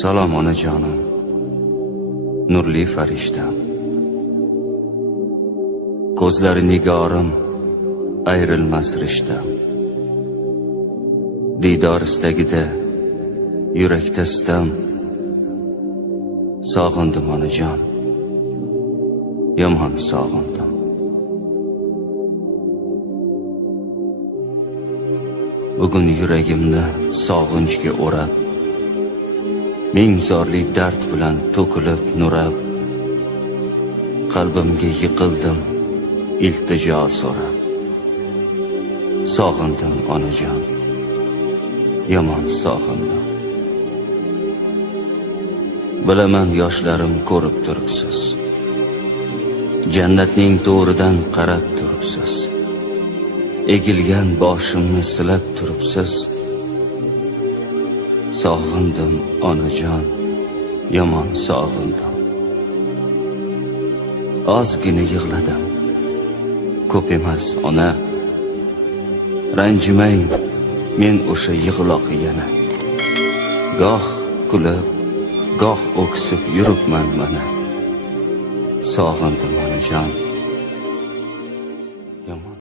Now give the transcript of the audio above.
Salom onajonim, nurli farishtam. Ko'zlari nigorim, ayrilmas rishtam. Diydor istagida, yurakda istam. Sog'indim onajon, yomon sog'indim. Bugun yuragimni sog'inchga o'rab, ming zorli dard bilan to'kilib nurab, qalbimga yiqildim iltijo so'rab. Sog'indim onajon, yomon sog'indim. Bilaman yoshlarim ko'rib turibsiz. Jannatning to'ridan qarab turibsiz. Egilgan boshimni silab turibsiz. Sog'indim onajon, yomon sog'indim. Ozgina yig'ladim. Ko'p emas ona. Ranjimang, men o'sha yig'loq yana. Goh kulib, goh o'ksib yuribman mana. Sog'indim onajon,